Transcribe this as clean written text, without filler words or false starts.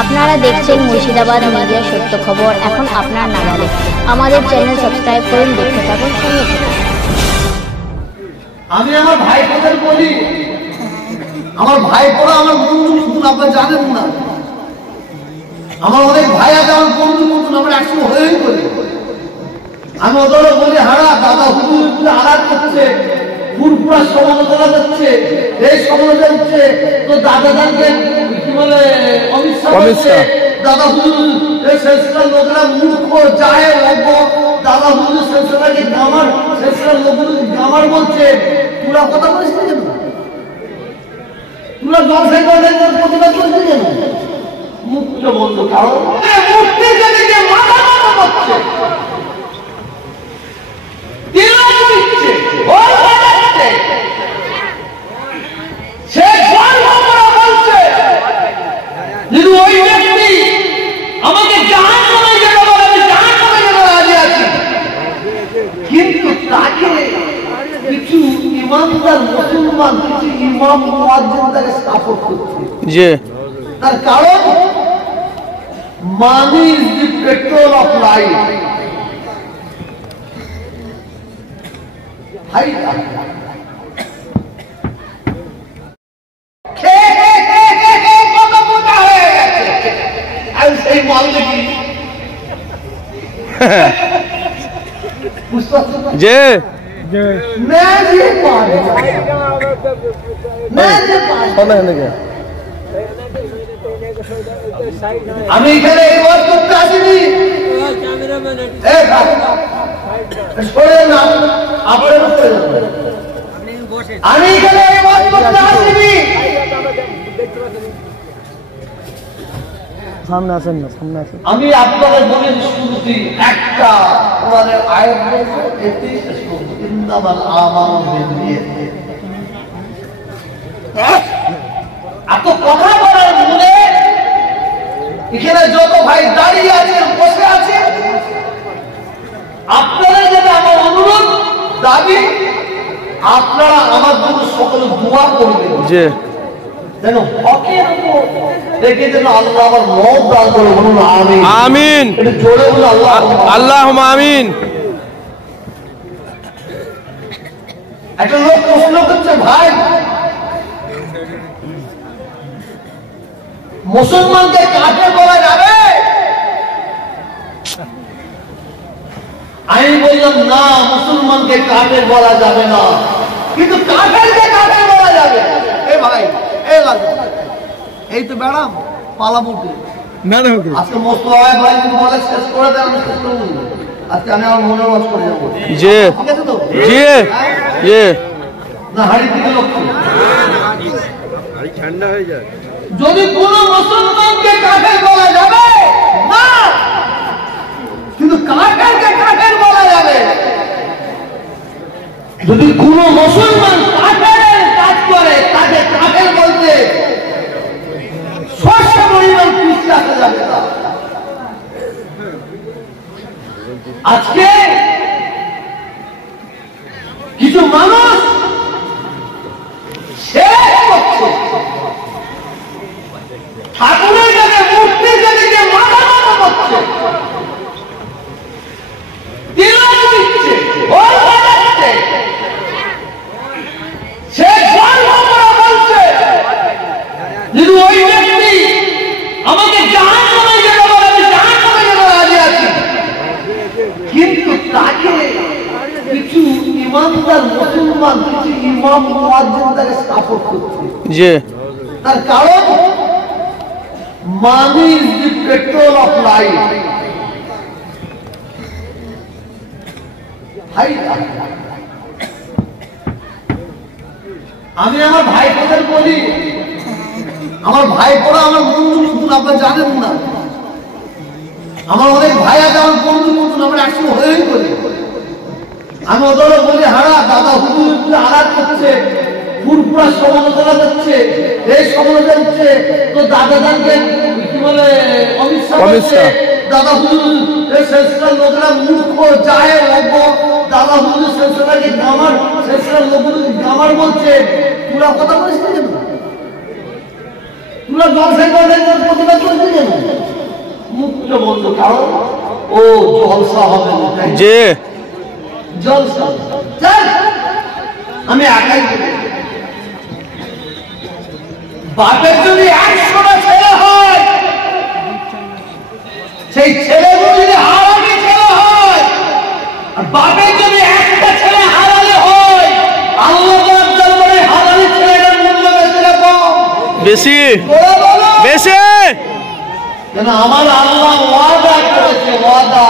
আপনারা দেখছেন মুর্শিদাবাদ মিডিয়া সত্য খবর এখন আপনার নাগালে। আমাদের চ্যানেল সাবস্ক্রাইব করুন, দেখতে থাকুন, সঙ্গে থাকুন। আমি আমার ভাইপোদের বলি, আমার ভাইপোরা আমার বন্ধু মতন, আপনারা জানেন না। আমার অনেক ভাই আছে আমার বন্ধু মতন, আমরা একসঙ্গে হয়েই বলি। আমি ওদেরও বলি, হারা দাদা হুজুর আঘাত করছে, পুরপুরা সমালোচনা করছে, এই সমালোচনা হচ্ছে তো দাদা দানকে কি বলে অমিত শাহ, দাদা হুজুর এই শেষরা লোকেরা মূর্খ যায় অজ্ঞ, দাদা হুজুর শেষরাকে গামার, শেষরা লোকগুলো গামার বলছে। তোরা কথা বলিস না কেন? তোরা জলসাই প্রতিবাদ করিস না কেন? মুক্ত বন্ধু কারণ মূর্তির দিকে মাথা মাথা করছে, কিন্তু তাকে কিছু ইমানদার মুসলমান, কিছু ইমাম মুয়াজ্জিন তাকে সাপোর্ট করছে। তার কারণ money is the petrol of life. আমি এখানে করতে আসিনি, আমি এখানে করতে আসিনি। সামনে আসেন না, সামনে আসেন। আমি আপনাদের বলে শুরুতে একটা কোরআনের আয়াত বলবো, এতে ইন্নামাল আমালু বিন্নিয়াত। এত কথা বলার মূলে এখানে যত ভাই দাঁড়িয়ে আছেন, বসে আছেন, আপনারা যেটা আমার অনুরোধ দাবি, আপনারা আমার জন্য সকলে দোয়া করবেন যেন হকের উপর দেখে যেন আল্লাহ আমার মওত দান করে। বলুন আমিন। আমিন। এটা জোরে বলুন আল্লাহুম্মা আমিন। একটা লোক প্রশ্ন করছে, ভাই মুসলমানকে কাফের বলা যাবে? আমি বললাম না, মুসলমানকে কাফের বলা যাবে না, কিন্তু কাফেরকে কাফের বলা যাবে। এ ভাই, এ লাগবে এই তো ম্যাডাম পালাবুকে আজকে মোস্তফা ভাই যদি বলে শেষ করে দেন, আমি শেষ করে দেবো। আজকে আমি আমার মনে ওয়াজ করে যাবো, ঠিক আছে তো? না হাড়ি থেকে লক্ষ্য ঠান্ডা হয়ে যায়। যদি কোন মুসলমানকে কাফের বলা যাবে না, কিন্তু কাফেরকে কাফের বলা যাবে। যদি কোন মুসলমান কাফেরের কাজ করে, তাকে কাফের বলতে স্পষ্ট পরিমাণ খুশি আসা যাবে না। আজকে কিছু মানুষ ঠাকুরের কাছে, মূর্তির কাছে গিয়ে মাথা মাথা করছে, তিলক দিচ্ছে, ভোট বাজাচ্ছে, সে গর্ব করে বলছে যদি ওই ব্যক্তি আমাকে জাহান্নামে যেতে বলে, আমি জাহান্নামে যেতে রাজি আছি। কিন্তু তাকে কিছু ইমানদার মুসলমান, কিছু ইমাম মুয়াজ্জিন তাকে সাপোর্ট করছে। তার কারণ money is the petrol of life. আমি আমার ভাইপোদের বলি, আমার ভাইপোরা আমার বন্ধু মতন, আপনারা জানেন না। আমার অনেক ভাই আছে আমার বন্ধু মতন, আমরা একসঙ্গে হয়েই বলি। আমি ওদেরও বলি, হারা দাদা হুজুর আঘাত করছে, পুরপুরা সমালোচনা করছে, এই সমালোচনা হচ্ছে তো দাদা দানকে কি বলে অমিত শাহ, দাদা হুজুর এই শেষরা লোকেরা মূর্খ যায় অজ্ঞ, দাদা হুজুর শেষরাকে গামার, শেষরা লোকগুলো গামার বলছে। তোরা কথা বলিস না কেন? তোমরা জলসায় প্রতিবাদ করতে কেন? মুখটা বন্ধ, কারণ ও জলসা হবে না, তাই যে জলসা চল, আমি একাই করব। বাপের যদি 100টা ছেলে হয়, সেই ছেলেগুলো যদি হারামি ছেলে হয়, আর বাপের যদি একটা ছেলে হারালে হয়, আল্লাহ দরবারে হারামি ছেলেটার মূল্য বেশি না কম? বেশি বলো, বেশি। কেন আমার আল্লাহ ওয়াদা করেছে, ওয়াদা।